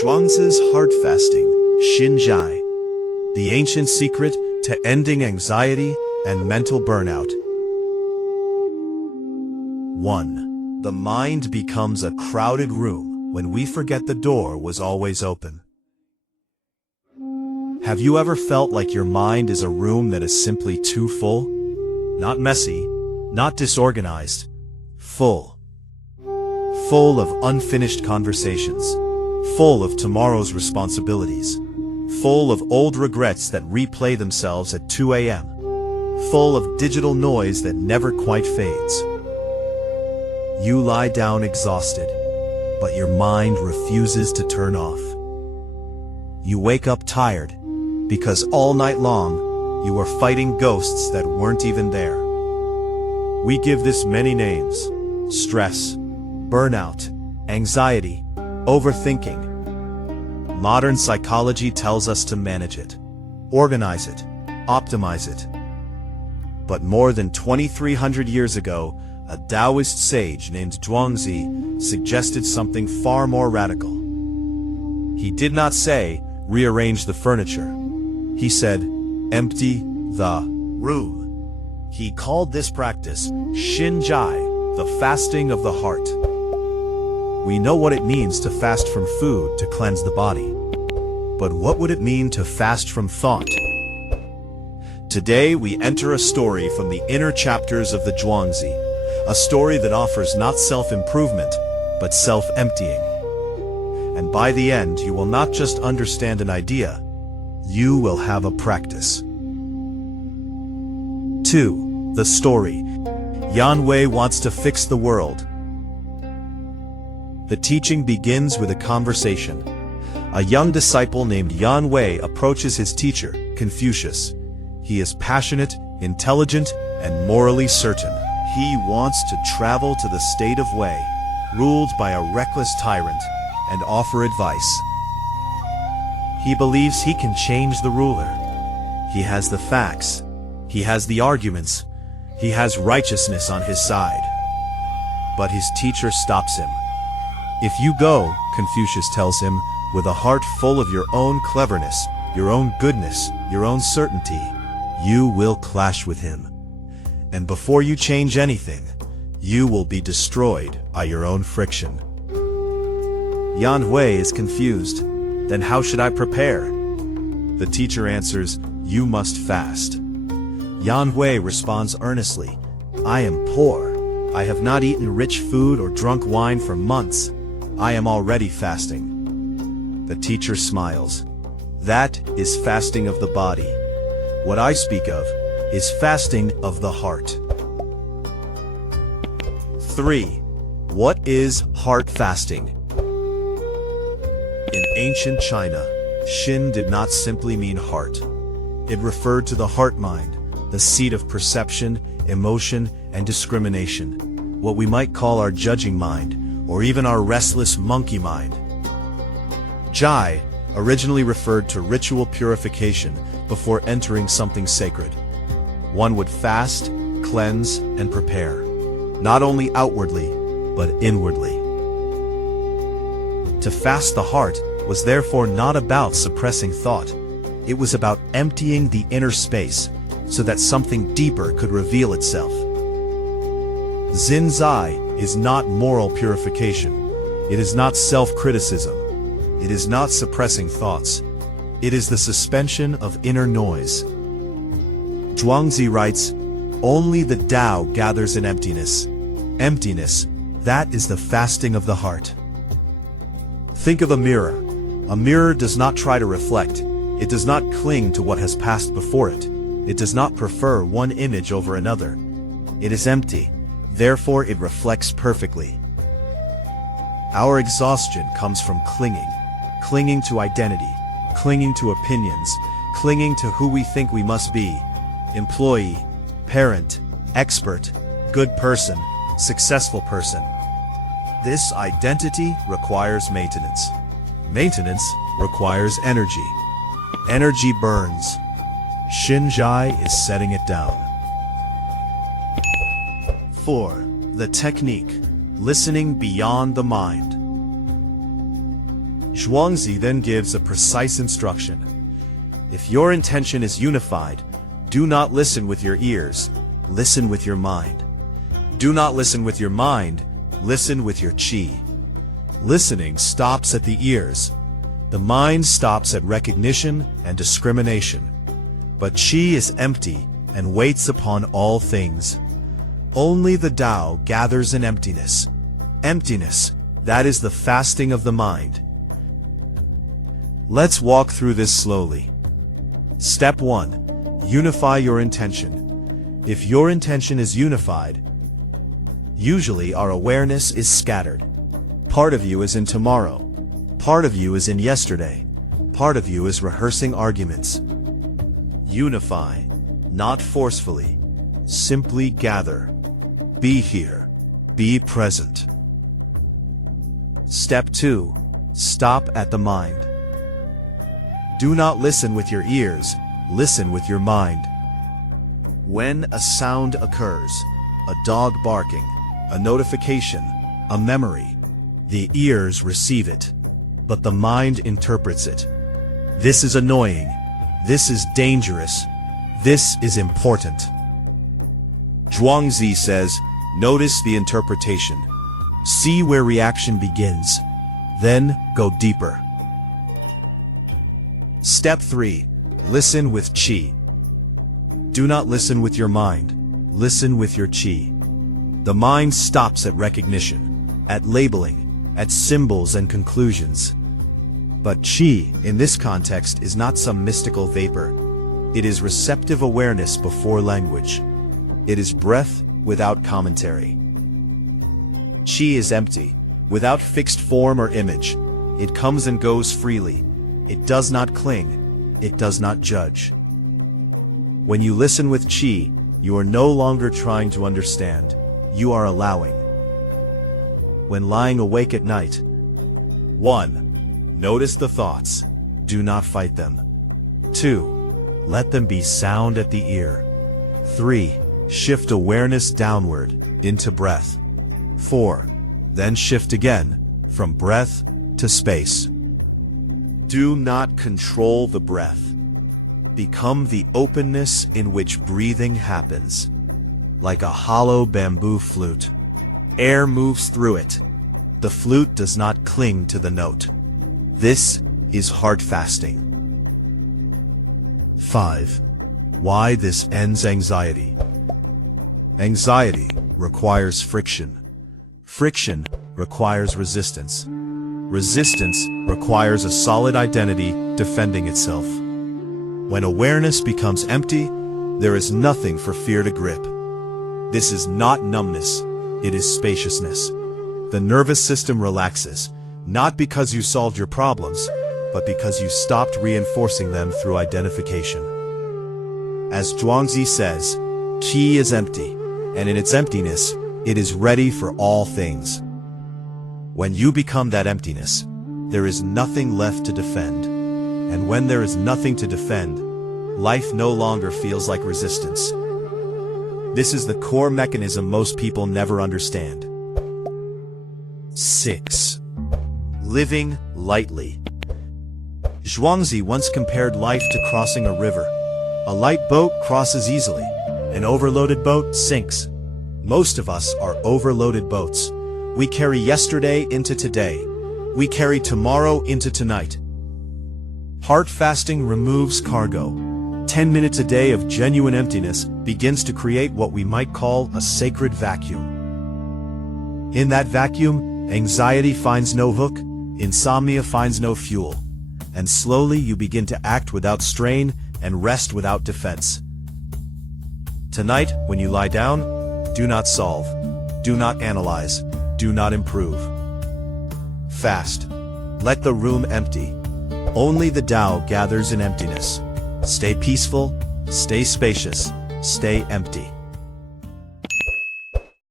Zhuangzi's heart fasting, Zhai, the ancient secret to ending anxiety and mental burnout. 1. The mind becomes a crowded room when we forget the door was always open. Have you ever felt like your mind is a room that is simply too full? Not messy, not disorganized, full. Full of unfinished conversations, full of tomorrow's responsibilities, full of old regrets that replay themselves at 2 a.m., full of digital noise that never quite fades. You lie down exhausted, but your mind refuses to turn off. You wake up tired, because all night long, you were fighting ghosts that weren't even there. We give this many names: stress, burnout, anxiety, overthinking. Modern psychology tells us to manage it, organize it, optimize it. But more than 2,300 years ago, a Taoist sage named Zhuangzi suggested something far more radical. He did not say, rearrange the furniture. He said, empty the room. He called this practice Zhai, the fasting of the heart. We know what it means to fast from food to cleanse the body. But what would it mean to fast from thought? Today we enter a story from the inner chapters of the Zhuangzi, a story that offers not self-improvement, but self-emptying. And by the end, you will not just understand an idea, you will have a practice. 2. The story. Yan Wei wants to fix the world. The teaching begins with a conversation. A young disciple named Yan Wei approaches his teacher, Confucius. He is passionate, intelligent, and morally certain. He wants to travel to the state of Wei, ruled by a reckless tyrant, and offer advice. He believes he can change the ruler. He has the facts. He has the arguments. He has righteousness on his side. But his teacher stops him. If you go, Confucius tells him, with a heart full of your own cleverness, your own goodness, your own certainty, you will clash with him. And before you change anything, you will be destroyed by your own friction. Yan Hui is confused. Then how should I prepare? The teacher answers, you must fast. Yan Hui responds earnestly, I am poor. I have not eaten rich food or drunk wine for months. I am already fasting. The teacher smiles. That is fasting of the body. What I speak of is fasting of the heart. 3. What is heart fasting? In ancient China, Xin did not simply mean heart. It referred to the heart-mind, the seat of perception, emotion, and discrimination, what we might call our judging mind, or even our restless monkey mind. Zhai originally referred to ritual purification before entering something sacred. One would fast, cleanse, and prepare, not only outwardly, but inwardly. To fast the heart was therefore not about suppressing thought. It was about emptying the inner space so that something deeper could reveal itself. Zhai is not moral purification. It is not self-criticism. It is not suppressing thoughts. It is the suspension of inner noise. Zhuangzi writes, only the Tao gathers in emptiness. Emptiness, that is the fasting of the heart. Think of a mirror. A mirror does not try to reflect. It does not cling to what has passed before it. It does not prefer one image over another. It is empty. Therefore, it reflects perfectly. Our exhaustion comes from clinging to identity, clinging to opinions, clinging to who we think we must be. Employee, parent, expert, good person, successful person. This identity requires maintenance. Maintenance requires energy. Energy burns. Zhai is setting it down. 4. The technique. Listening beyond the mind. Zhuangzi then gives a precise instruction. If your intention is unified, do not listen with your ears, listen with your mind. Do not listen with your mind, listen with your qi. Listening stops at the ears. The mind stops at recognition and discrimination. But qi is empty and waits upon all things. Only the Tao gathers in emptiness. Emptiness, that is the fasting of the mind. Let's walk through this slowly. Step 1. Unify your intention. If your intention is unified, usually our awareness is scattered. Part of you is in tomorrow. Part of you is in yesterday. Part of you is rehearsing arguments. Unify, not forcefully. Simply gather. Be here. Be present. Step 2. Stop at the mind. Do not listen with your ears, listen with your mind. When a sound occurs, a dog barking, a notification, a memory, the ears receive it, but the mind interprets it. This is annoying. This is dangerous. This is important. Zhuangzi says, notice the interpretation. See where reaction begins. Then go deeper. Step 3. Listen with qi. Do not listen with your mind. Listen with your qi. The mind stops at recognition, at labeling, at symbols and conclusions. But qi, in this context, is not some mystical vapor. It is receptive awareness before language. It is breath without commentary. Qi is empty, without fixed form or image. It comes and goes freely. It does not cling. It does not judge. When you listen with qi, you are no longer trying to understand. You are allowing. When lying awake at night, 1. Notice the thoughts. Do not fight them. 2. Let them be sound at the ear. 3. Shift awareness downward, into breath. 4. Then shift again, from breath to space. Do not control the breath. Become the openness in which breathing happens. Like a hollow bamboo flute. Air moves through it. The flute does not cling to the note. This is heart fasting. 5. Why this ends anxiety. Anxiety requires friction. Friction requires resistance. Resistance requires a solid identity defending itself. When awareness becomes empty, there is nothing for fear to grip. This is not numbness, it is spaciousness. The nervous system relaxes, not because you solved your problems, but because you stopped reinforcing them through identification. As Zhuangzi says, qi is empty, and in its emptiness, it is ready for all things. When you become that emptiness, there is nothing left to defend. And when there is nothing to defend, life no longer feels like resistance. This is the core mechanism most people never understand. 6. Living lightly. Zhuangzi once compared life to crossing a river. A light boat crosses easily. An overloaded boat sinks. Most of us are overloaded boats. We carry yesterday into today. We carry tomorrow into tonight. Heart fasting removes cargo. 10 minutes a day of genuine emptiness begins to create what we might call a sacred vacuum. In that vacuum, anxiety finds no hook, insomnia finds no fuel, and slowly you begin to act without strain and rest without defense. Tonight, when you lie down, do not solve, do not analyze, do not improve. Fast. Let the room empty. Only the Tao gathers in emptiness. Stay peaceful, stay spacious, stay empty.